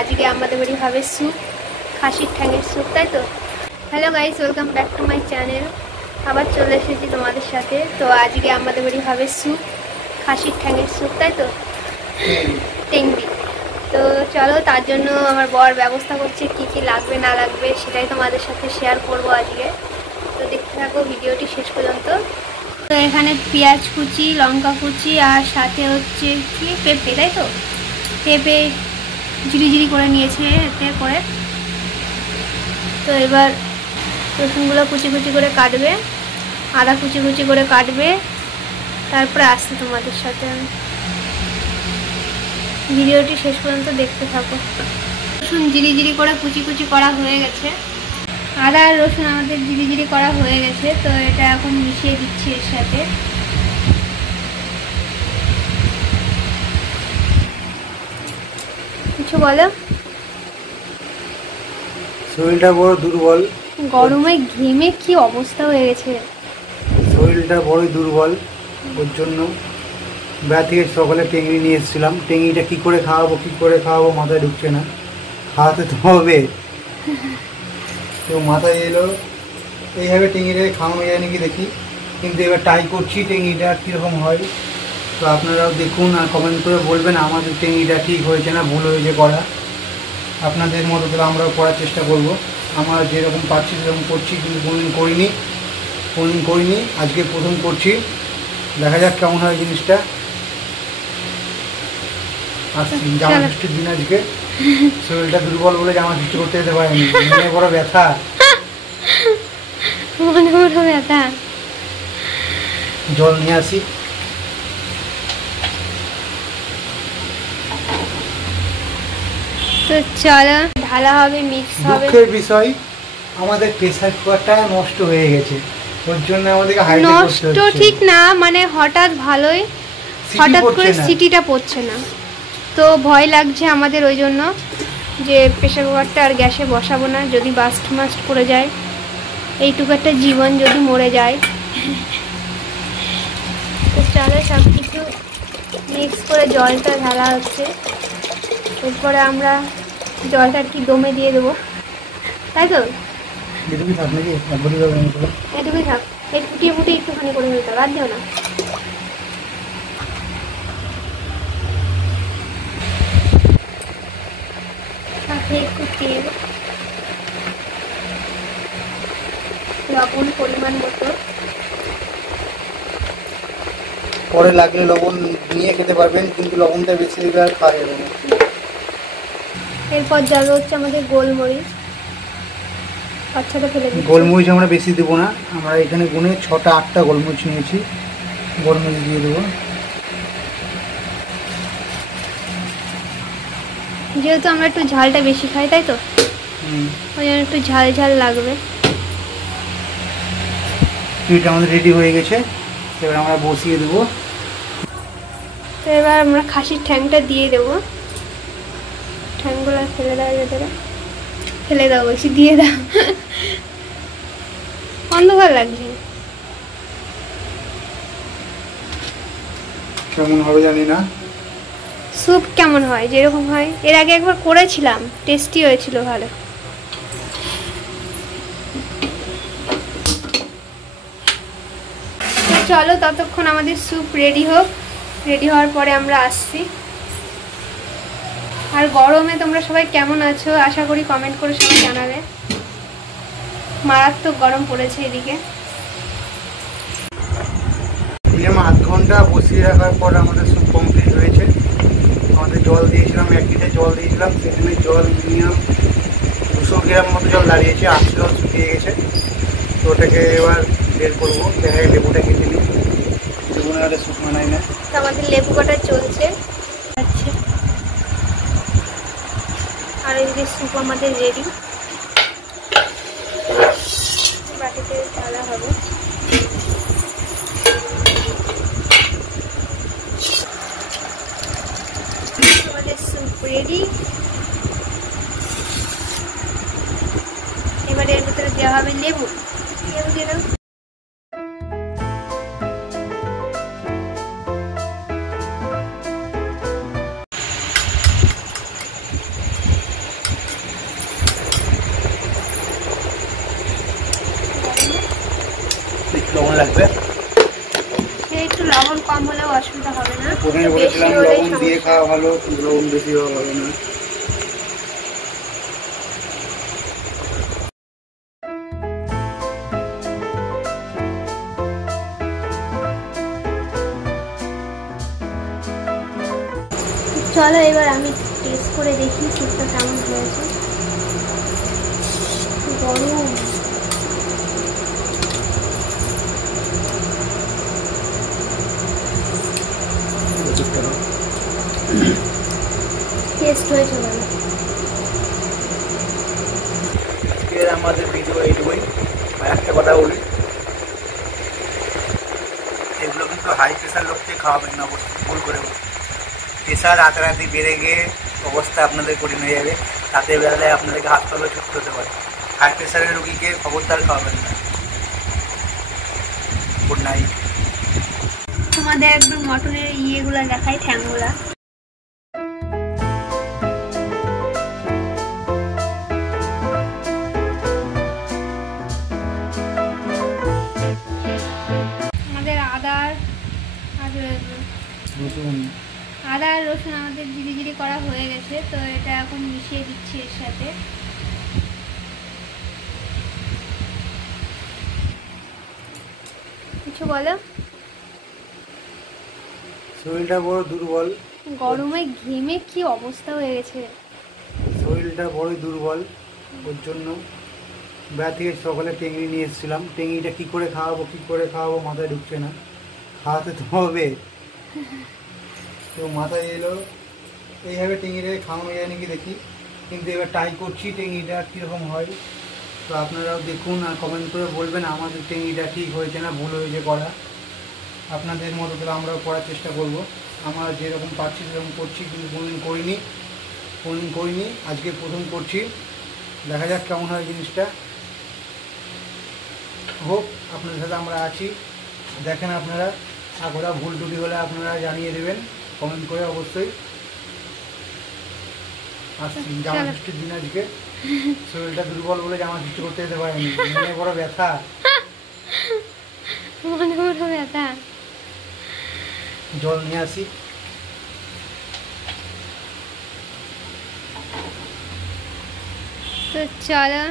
আজকে আমাদের বাড়ি হবে স্যুপ, খাসির ঠ্যাঙের স্যুপ, তাই তো। Hello guys, welcome back to my channel. আবার চলে এসেছি তোমাদের সাথে। তো আজকে আমাদের বাড়ি হবে স্যুপ, খাসির ঠ্যাঙের স্যুপ, তাই তো, টেংরি। তো চলো, তার জন্য আমার বর ব্যবস্থা করছে, কি কি লাগবে না লাগবে সেটাই তোমাদের সাথে শেয়ার করবো আজকে। তো দেখতে থাকো ভিডিওটি শেষ পর্যন্ত। তো এখানে পেঁয়াজ কুচি, লঙ্কা কুচি, আর সাথে হচ্ছে কি পেঁপে, তাই তো, পেঁপে ঝিরি করে নিয়েছে এতে করে। তো এবার রসুনগুলো কুচি করে কাটবে, আদা কুচি করে কাটবে, তারপরে আসছে তোমাদের সাথে আমি। ভিডিওটি শেষ পর্যন্ত দেখতে থাকো। রসুন ঝিরি করে কুচি করা হয়ে গেছে, আদা আর রসুন আমাদের ঝিরি করা হয়ে গেছে। তো এটা এখন মিশিয়ে দিচ্ছি এর সাথে। কিছু বলো। শরীরটা বড় দুর্বল, গরমে ঘেমে কি অবস্থা হয়ে গেছে। শরীরটা বড়ই দুর্বল, ওর জন্য বেড়া থেকে সকালে টেংরি নিয়ে এসেছিলাম। টেংরিটা কী করে খাওয়াবো মাথায় ঢুকছে না, খাওয়াতে তো হবে। তো মাথায় এলো এইভাবে টেংরিটাকে খাওয়ানো যায় নাকি দেখি, কিন্তু এবার ট্রাই করছি টেংরিটা কীরকম হয়। তো আপনারাও দেখুন আর কমেন্ট করে বলবেন আমাদের টেংরিটা ঠিক হয়েছে না ভুল হয়েছে করা। আপনাদের মতো করে আমরাও করার চেষ্টা করব। আমরা যেরকম পারছি সেরকম করছি, কিন্তু কোনোদিন করিনি, আজকে প্রথম করছি। দেখা যাক কেমন হয় জিনিসটা। আসছি জামা ষষ্ঠীর দিন আজকে, শরীরটা দুর্বল বলে জামা ষষ্ঠী করতে যেতে পারিনি, মনে বড় ব্যথা। জল নিয়ে আসি। তো চলো, ঢালা হবে, মিক্স হবে। দুঃখের বিষয় আমাদের প্রেসার কুকারটা নষ্ট হয়ে গেছে, ওর জন্য আমাদেরকে হাইড্রেট করতে হচ্ছে। নষ্ট ঠিক না, মানে হঠাৎ করে সিটিটা পড়ছে না, তো ভয় লাগছে আমাদের ওই জন্য, যে প্রেসার কুকারটা আর গ্যাসে বসাবো না, যদি বাস্ট করে যায়, এইটুকু একটা জীবন যদি মরে যায়। তো চলো, সব কিছু মিক্স করে জলটা ঢালা হচ্ছে। এরপরে আমরা জলটা আর কি দমে দিয়ে দেবো, তাই তো। এটুকুই থাক, এই ফুটিয়ে একটুখানি করে ফেলতে হবে, আর দিও না। সাথে একটু তেল, লবণ পরিমাণ মতো। পরে লাগলে লবণ নিয়ে খেতে পারবেন, কিন্তু লবণটা বেশি দিলে আর খাওয়া যাবে না। এরপর যাবে হচ্ছে আমাদের গোলমরিচ, আচ্ছাটা ফেলে দিচ্ছি। গোলমরিচ আমরা বেশি দেবো না, আমরা এখানে গুনে 6টা-8টা গোলমরিচ নিয়েছি, গোলমরিচ দিয়ে দেবো। যেহেতু আমরা একটু ঝালটা বেশি খাই, তাই তো, ওই জন্য একটু ঝাল লাগবে। এটা আমাদের রেডি হয়ে গেছে, এবার আমরা বসিয়ে দেবো। তো এবার আমরা খাসির ঠ্যাংটা দিয়ে দেবো। ঠ্যাংগুলো ফেলে দাও, বলছি, দিয়ে দাও। অন্ধকার লাগছে। কেমন হবে জানি না, স্যুপ কেমন হয়, যেরকম হয় এর আগে একবার করেছিলাম, টেস্টি হয়েছিল ভালো। তো চলো, ততক্ষণ আমাদের স্যুপ রেডি হোক। রেডি হওয়ার পরে আমরা আসছি। আর গরমে তোমরা সবাই কেমন আছো, আশা করি কমেন্ট করে সবাই জানাবে। মারাত্মক গরম পড়েছে এদিকে। মিনিমাম আধ ঘন্টা বসিয়ে রাখার পর আমাদের স্যুপ কমপ্লিট হয়েছে। আমাদের জল দিয়েছিলাম, 1 লিটার জল দিয়েছিলাম, সেখানে জল মিনিমাম 200 গ্রাম মতো জল দাঁড়িয়েছে, 80 জল শুকিয়ে গেছে। তো ওটাকে এবার বের করবো, দেখা যায় লেবুটা কেটে নিই, লেবু না হলে স্যুপ বানাই না। তো আমাদের লেবু কাটা চলছে, আচ্ছা। আর এদিকে স্যুপ আমাদের রেডি, বাটিতে ঢালা হবে। আমাদের স্যুপ রেডি। এবারে এর ভিতরে দেওয়া হবে লেবু দিয়ে দাও। লবণ কম হলেও অসুবিধা হবে না, প্রথমে বেশি বলেছিলাম হলেই লবণ দিয়ে সমস্যা। খাওয়া ভালো, কিন্তু লবণ বেশি হওয়া ভালো না। চলো এবার আমি টেস্ট করে দেখি স্যুপটা কেমন হয়েছে। গরম। টেস্ট হয়েছে ভালো। আজকে আমাদের ভিডিও এইটুকুই। আর একটা কথা বলি, এগুলো কিন্তু হাই প্রেশার লোককে খাওয়াবেন না, অবশ্যই ভুল করে। প্রেশার রাতারাতি বেড়ে গিয়ে অবস্থা আপনাদের কঠিন হয়ে যাবে, তাতে বেলায় আপনাদেরকে হাসপাতালে ছুটতে হতে পারে। হাই প্রেশারের রোগীকে খবরদার খাওয়াবেন না। Good night. তোমাদের একদম মটনের ইয়েগুলা দেখাই, ঠ্যাংগুলা। আমাদের আদার আর আদা আর রসুন আমাদের জিরি জিরি করা হয়ে গেছে, তো এটা এখন মিশিয়ে দিচ্ছি এর সাথে। কিছু বলো। শরীরটা বড় দুর্বল, গরমে ঘেমে কি অবস্থা হয়ে গেছে। শরীরটা বড়ই দুর্বল, ওর জন্য বেড়া থেকে সকালে টেংরি নিয়ে এসেছিলাম। টেংরিটা কী করে খাওয়াবো মাথায় ঢুকছে না, খাওয়াতে তো হবে। তো মাথায় এলো এইভাবে টেংরিটাকে খাওয়ানো যায় নাকি দেখি, কিন্তু এবার ট্রাই করছি টেংরিটা কীরকম হয়। তো আপনারাও দেখুন আর কমেন্ট করে বলবেন আমাদের টেংরিটা ঠিক হয়েছে না ভুল হয়েছে করা। আপনাদের মতো করে আমরাও করার চেষ্টা করব। আমরা যেরকম পারছি সেরকম করছি, কিন্তু কোনোদিন করিনি, আজকে প্রথম করছি। দেখা যাক কেমন হয় জিনিসটা। হোক, আপনাদের সাথে আমরা আছি, দেখেন আপনারা। আর কোথাও ভুল টুটি হলে আপনারা জানিয়ে দেবেন কমেন্ট করে অবশ্যই। আসছি জামা ষষ্ঠীর দিন আজকে, শরীরটা দুর্বল বলে জামা ষষ্ঠী করতে যেতে পারিনি, মনে বড় ব্যথা। মনে বড় ব্যথা। জল নিয়ে আসি। তো চলো